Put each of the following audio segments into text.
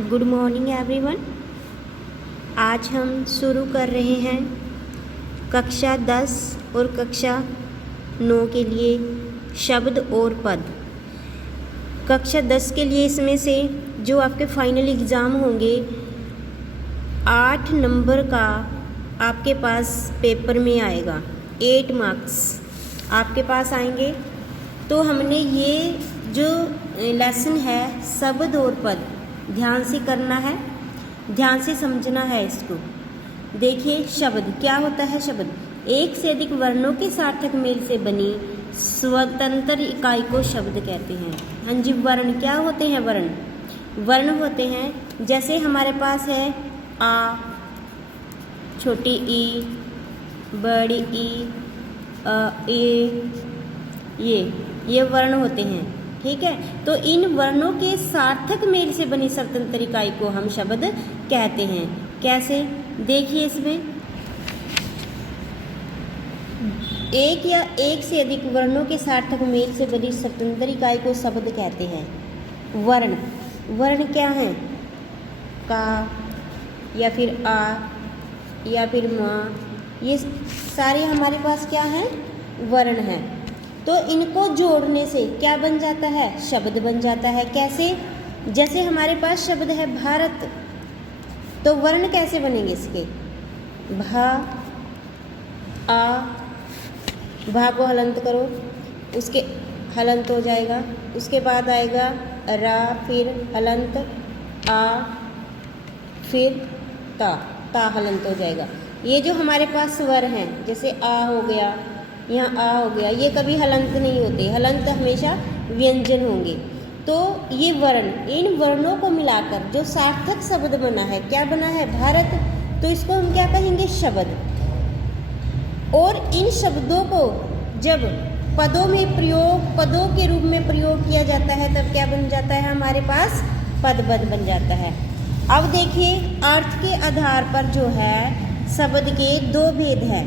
Good morning everyone. आज हम शुरू कर रहे हैं कक्षा 10 और कक्षा 9 के लिए शब्द और पद। कक्षा 10 के लिए इसमें से जो आपके फाइनल एग्ज़ाम होंगे 8 नंबर का आपके पास पेपर में आएगा, 8 मार्क्स आपके पास आएंगे। तो हमने ये जो लेसन है शब्द और पद ध्यान से करना है, ध्यान से समझना है इसको। देखिए शब्द क्या होता है। शब्द एक से अधिक वर्णों के सार्थक मेल से बनी स्वतंत्र इकाई को शब्द कहते हैं। हाँ जी, वर्ण क्या होते हैं? वर्ण होते हैं जैसे हमारे पास है आ, छोटी ई, बड़ी ई, ये वर्ण होते हैं। ठीक है, तो इन वर्णों के सार्थक मेल से बनी स्वतंत्र इकाई को हम शब्द कहते हैं। कैसे? देखिए इसमें एक या एक से अधिक वर्णों के सार्थक मेल से बनी स्वतंत्र इकाई को शब्द कहते हैं। वर्ण क्या है? का या फिर आ या फिर माँ, ये सारे हमारे पास क्या हैं? वर्ण हैं। तो इनको जोड़ने से क्या बन जाता है? शब्द बन जाता है। कैसे? जैसे हमारे पास शब्द है भारत, तो वर्ण कैसे बनेंगे इसके? भा, आ, भा को हलंत करो, उसके हलंत हो जाएगा। उसके बाद आएगा रा, फिर हलंत, आ, फिर ता हलंत हो जाएगा। ये जो हमारे पास स्वर हैं, जैसे आ हो गया, यहाँ आ हो गया, ये कभी हलंत नहीं होते, हलंत हमेशा व्यंजन होंगे। तो ये वर्ण, इन वर्णों को मिलाकर जो सार्थक शब्द बना है, क्या बना है? भारत। तो इसको हम क्या कहेंगे? शब्द। और इन शब्दों को जब पदों के रूप में प्रयोग किया जाता है, तब क्या बन जाता है? हमारे पास पदबद्ध बन जाता है। अब देखिए अर्थ के आधार पर जो है शब्द के दो भेद हैं।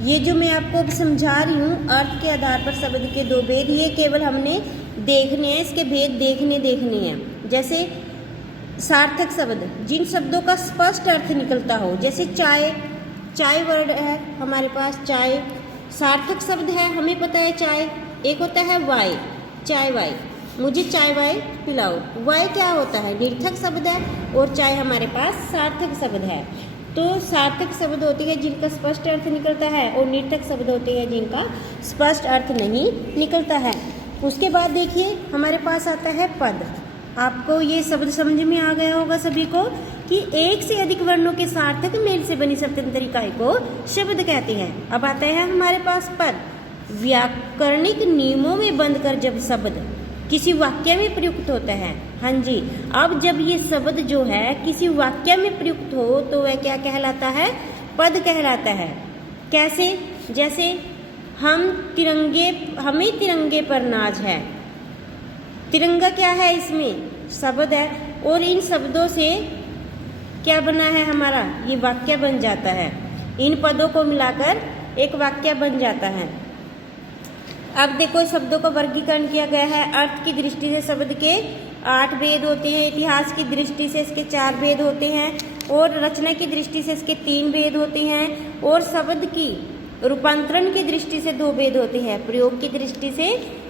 ये जो मैं आपको अब समझा रही हूँ, अर्थ के आधार पर शब्द के दो भेद, ये केवल हमने देखने हैं, इसके भेद देखने हैं। जैसे सार्थक शब्द, जिन शब्दों का स्पष्ट अर्थ निकलता हो, जैसे चाय वर्ड है हमारे पास, चाय सार्थक शब्द है, हमें पता है चाय। एक होता है वाय, चाय वाय, मुझे चाय वाय पिलाओ। वाय क्या होता है? निर्थक शब्द है, और चाय हमारे पास सार्थक शब्द है। तो सार्थक शब्द होते हैं जिनका स्पष्ट अर्थ निकलता है, और निर्थक शब्द होते हैं जिनका स्पष्ट अर्थ नहीं निकलता है। उसके बाद देखिए हमारे पास आता है पद। आपको ये शब्द समझ में आ गया होगा सभी को कि एक से अधिक वर्णों के सार्थक मेल से बनी स्वतंत्र इकाई को शब्द कहते हैं। अब आता है हमारे पास पद। व्याकरणिक नियमों में बंधकर जब शब्द किसी वाक्य में प्रयुक्त होता है, हाँ जी, अब जब ये शब्द जो है किसी वाक्य में प्रयुक्त हो तो वह क्या कहलाता है? पद कहलाता है। कैसे? जैसे हमें तिरंगे पर नाज है। तिरंगा क्या है? इसमें शब्द है, और इन शब्दों से क्या बना है हमारा? ये वाक्य बन जाता है। इन पदों को मिलाकर एक वाक्य बन जाता है। अब देखो शब्दों का वर्गीकरण किया गया है। अर्थ की दृष्टि से शब्द के 8 भेद होते हैं, इतिहास की दृष्टि से इसके 4 भेद होते हैं, और रचना की दृष्टि से इसके 3 भेद होते हैं, और शब्द की रूपांतरण की दृष्टि से 2 भेद होते हैं, प्रयोग की दृष्टि से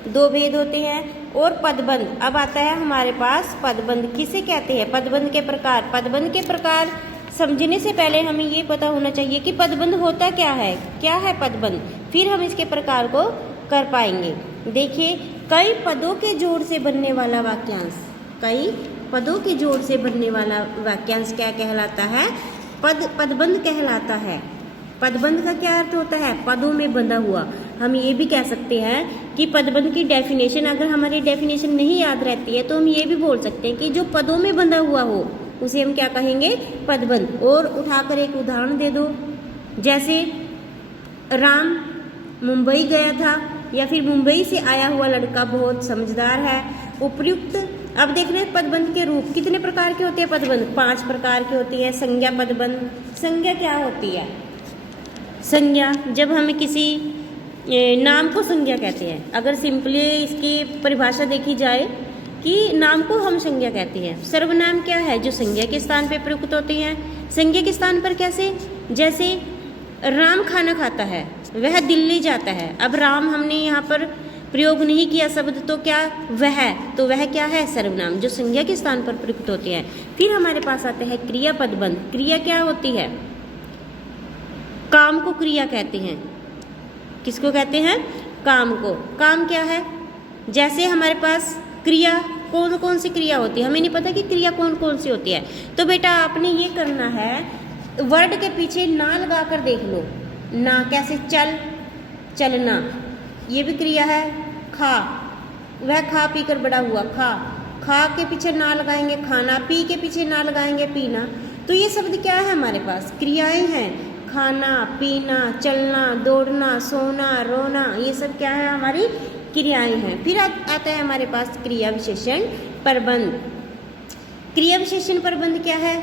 2 भेद होते हैं, और पदबंध। अब आता है हमारे पास पदबंध। किसे कहते हैं? पदबंध के प्रकार। पदबंध के प्रकार समझने से पहले हमें ये पता होना चाहिए कि पदबंध होता क्या है पदबंध, फिर हम इसके प्रकार को कर पाएंगे। देखिए कई पदों के जोड़ से बनने वाला वाक्यांश, कई पदों के जोड़ से बनने वाला वाक्यांश क्या कहलाता है? पदबंध कहलाता है। पदबंध का क्या अर्थ होता है? पदों में बंधा हुआ। हम ये भी कह सकते हैं कि पदबंध की डेफिनेशन, अगर हमारी डेफिनेशन नहीं याद रहती है तो हम ये भी बोल सकते हैं कि जो पदों में बंधा हुआ हो उसे हम क्या कहेंगे? पदबंध। और उठाकर एक उदाहरण दे दो, जैसे राम मुंबई गया था, या फिर मुंबई से आया हुआ लड़का बहुत समझदार है। उपयुक्त। अब देख रहे हैं पदबंध के रूप कितने प्रकार के होते हैं? पदबंध 5 प्रकार के होती है। संज्ञा पदबंध। संज्ञा क्या होती है? संज्ञा जब हमें किसी नाम को संज्ञा कहते हैं। अगर सिंपली इसकी परिभाषा देखी जाए कि नाम को हम संज्ञा कहते हैं। सर्वनाम क्या है? जो संज्ञा के स्थान पे प्रयुक्त होते हैं। संज्ञा के स्थान पर कैसे? जैसे राम खाना खाता है, वह दिल्ली जाता है। अब राम हमने यहाँ पर प्रयोग नहीं किया शब्द, तो क्या वह, तो वह क्या है? सर्वनाम, जो संज्ञा के स्थान पर प्रयुक्त होते हैं। फिर हमारे पास आते हैं क्रिया पदबंध। क्रिया क्या होती है? काम को क्रिया कहते हैं। किसको कहते हैं? काम को। काम क्या है? जैसे हमारे पास क्रिया कौन कौन सी क्रिया होती है, हमें नहीं पता कि क्रिया कौन कौन सी होती है। तो बेटा आपने ये करना है, वर्ड के पीछे ना लगा कर देख लो। ना कैसे? चल, चलना, ये भी क्रिया है। खा, वह खा पी कर बड़ा हुआ, खा। खा के पीछे ना लगाएंगे खाना, पी के पीछे ना लगाएंगे पीना। तो ये शब्द क्या है? हमारे पास क्रियाएं हैं। खाना, पीना, चलना, दौड़ना, सोना, रोना, ये सब क्या है? हमारी क्रियाएं हैं। फिर आता है हमारे पास क्रिया विशेषण प्रबंध। क्रिया विशेषण प्रबंध क्या है?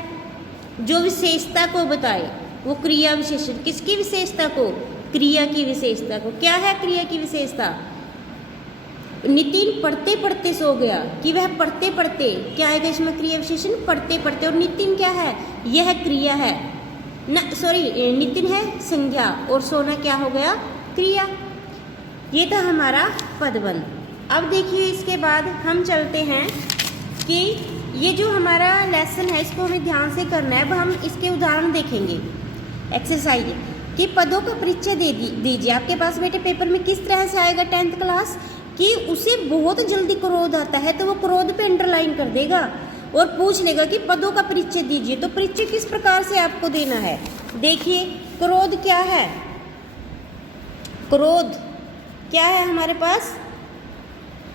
जो विशेषता को बताए वो क्रिया विशेषण। किसकी विशेषता को? क्रिया की विशेषता को। क्या है क्रिया की विशेषता? नितिन पढ़ते पढ़ते सो गया, कि वह पढ़ते पढ़ते, क्या आएगा इसमें? क्रिया विशेषण पढ़ते पढ़ते। और नितिन क्या है? यह क्रिया है न, सॉरी, नितिन है संज्ञा और सोना क्या हो गया? क्रिया। ये था हमारा पदबंध। अब देखिए इसके बाद हम चलते हैं कि ये जो हमारा लेसन है इसको हमें ध्यान से करना है। अब हम इसके उदाहरण देखेंगे। एक्सरसाइज कि पदों का परिचय दीजिए। आपके पास बेटे पेपर में किस तरह से आएगा 10th क्लास कि उसे बहुत जल्दी क्रोध आता है, तो वो क्रोध पे अंडरलाइन कर देगा और पूछ लेगा कि पदों का परिचय दीजिए। तो परिचय किस प्रकार से आपको देना है? देखिए, क्रोध क्या है? क्रोध क्या है हमारे पास?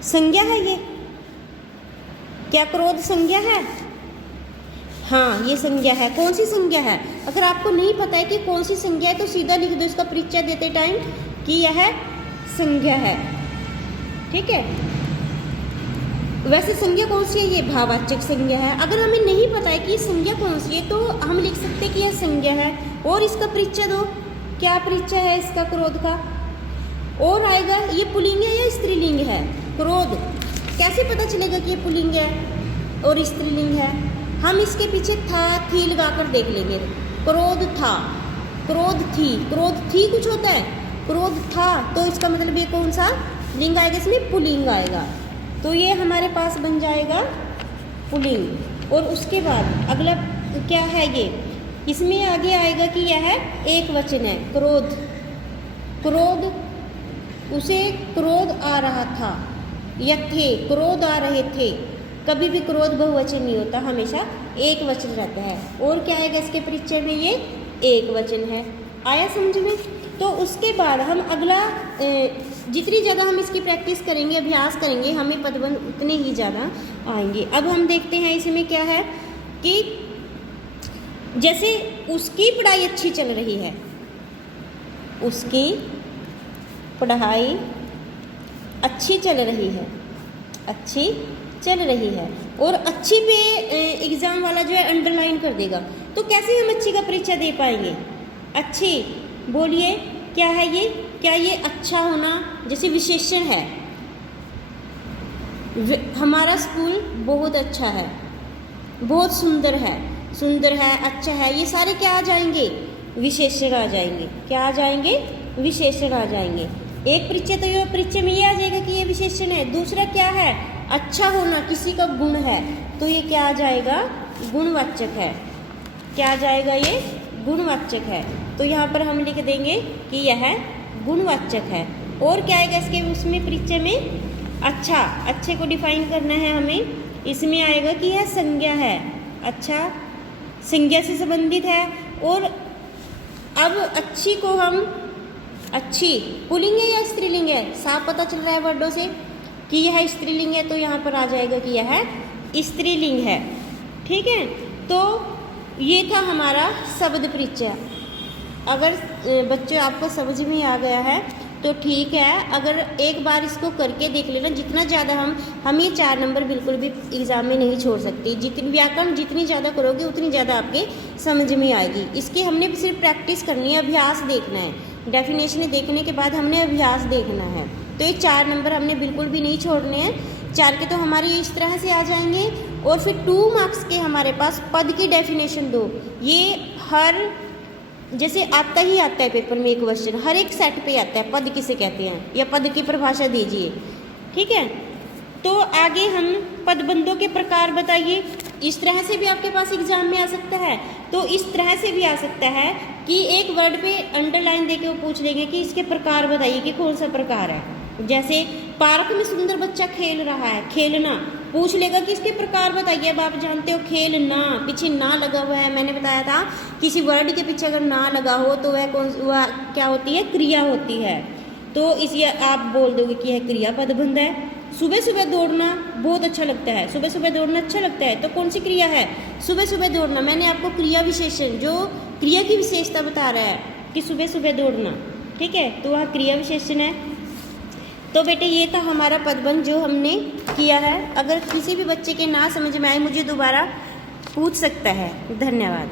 संज्ञा है। ये क्या क्रोध संज्ञा है? हाँ, ये संज्ञा है। कौन सी संज्ञा है? अगर आपको नहीं पता है कि कौन सी संज्ञा है तो सीधा लिख दो इसका परिचय देते टाइम कि यह संज्ञा है। ठीक है। वैसे संज्ञा कौन सी है? ये भाववाचक संज्ञा है। अगर हमें नहीं पता है कि संज्ञा कौन सी है तो हम लिख सकते हैं कि यह संज्ञा है और इसका परिचय दो। क्या परिचय है इसका क्रोध का? और आएगा ये पुल्लिंग है या स्त्रीलिंग है? क्रोध कैसे पता चलेगा कि ये पुल्लिंग है और स्त्रीलिंग है? हम इसके पीछे था थी लगा कर देख लेंगे। क्रोध था, क्रोध थी, क्रोध थी कुछ होता है, क्रोध था, तो इसका मतलब ये कौन सा लिंग आएगा? इसमें पुल्लिंग आएगा। तो ये हमारे पास बन जाएगा पुल्लिंग। और उसके बाद अगला क्या है? ये इसमें आगे आएगा कि यह एक वचन है। क्रोध, क्रोध, उसे क्रोध आ रहा था या थे, क्रोध आ रहे थे। कभी भी क्रोध बहुवचन नहीं होता, हमेशा एक वचन रहता है। और क्या आएगा इसके परिचय में? ये एक वचन है। आया समझ में? तो उसके बाद हम अगला जितनी ज़्यादा हम इसकी प्रैक्टिस करेंगे, अभ्यास करेंगे, हमें पदबंध उतने ही ज़्यादा आएंगे। अब हम देखते हैं इसमें क्या है कि जैसे उसकी पढ़ाई अच्छी चल रही है, उसकी पढ़ाई अच्छी चल रही है, अच्छी चल रही है। और अच्छी पे एग्ज़ाम वाला जो है अंडरलाइन कर देगा। तो कैसे हम अच्छी का परिचय दे पाएंगे? अच्छी, बोलिए क्या है ये? क्या ये अच्छा होना जैसे विशेषण है? हमारा स्कूल बहुत अच्छा है, बहुत सुंदर है, सुंदर है, अच्छा है, ये सारे क्या आ जाएंगे? विशेषण आ जाएंगे। क्या आ जाएंगे? विशेषण आ जाएंगे। एक परिचय तो ये परिचय में ये आ जाएगा कि ये विशेषण है। दूसरा क्या है? अच्छा होना, किसी का गुण है, तो ये क्या आ जाएगा? गुणवाचक है। क्या आ जाएगा? ये गुणवाचक है। तो यहाँ पर हम लिख देंगे कि यह गुणवाचक है। और क्या आएगा इसके उसमें परिचय में? अच्छा, अच्छे को डिफाइन करना है हमें। इसमें आएगा कि यह संज्ञा है। अच्छा संज्ञा से संबंधित है। और अब अच्छी को हम, अच्छी पुल्लिंग है या स्त्रीलिंग है? साफ पता चल रहा है वर्डों से कि यह स्त्रीलिंग है, तो यहाँ पर आ जाएगा कि यह स्त्रीलिंग है। ठीक है। तो ये था हमारा शब्द परिचय। अगर बच्चों आपको समझ में आ गया है तो ठीक है। अगर एक बार इसको करके देख लेना, जितना ज़्यादा हम ये 4 नंबर बिल्कुल भी एग्ज़ाम में नहीं छोड़ सकते। जितनी व्याकरण जितनी ज़्यादा करोगे उतनी ज़्यादा आपके समझ में आएगी। इसकी हमने सिर्फ प्रैक्टिस करनी है, अभ्यास देखना है। डेफिनेशन देखने के बाद हमने अभ्यास देखना है। तो ये 4 नंबर हमने बिल्कुल भी नहीं छोड़ने हैं। 4 के तो हमारे इस तरह से आ जाएंगे। और फिर 2 मार्क्स के हमारे पास पद की डेफिनेशन दो। ये हर जैसे आता ही आता है पेपर में एक क्वेश्चन, हर एक सेट पे आता है, पद किसे कहते हैं या पद की परिभाषा दीजिए। ठीक है, तो आगे हम पदबंधों के प्रकार बताइए। इस तरह से भी आपके पास एग्जाम में आ सकता है, तो इस तरह से भी आ सकता है कि एक वर्ड पे अंडरलाइन देके वो पूछ लेंगे कि इसके प्रकार बताइए कि कौन सा प्रकार है। जैसे पार्क में सुंदर बच्चा खेल रहा है, खेलना पूछ लेगा कि इसके प्रकार बताइए। अब आप जानते हो खेलना, पीछे ना लगा हुआ है, मैंने बताया था किसी वर्ड के पीछे अगर ना लगा हो तो वह क्या होती है, क्रिया होती है। तो इसी आप बोल दोगे कि यह क्रिया पदबंध है। सुबह सुबह दौड़ना बहुत अच्छा लगता है, सुबह सुबह दौड़ना अच्छा लगता है, तो कौन सी क्रिया है, सुबह सुबह दौड़ना। मैंने आपको क्रिया विशेषण जो क्रिया की विशेषता बता रहा है कि सुबह सुबह दौड़ना, ठीक है, तो वह क्रिया विशेषण है। तो बेटे ये था हमारा पदबंध जो हमने किया है। अगर किसी भी बच्चे के ना समझ में आए मुझे दोबारा पूछ सकता है। धन्यवाद।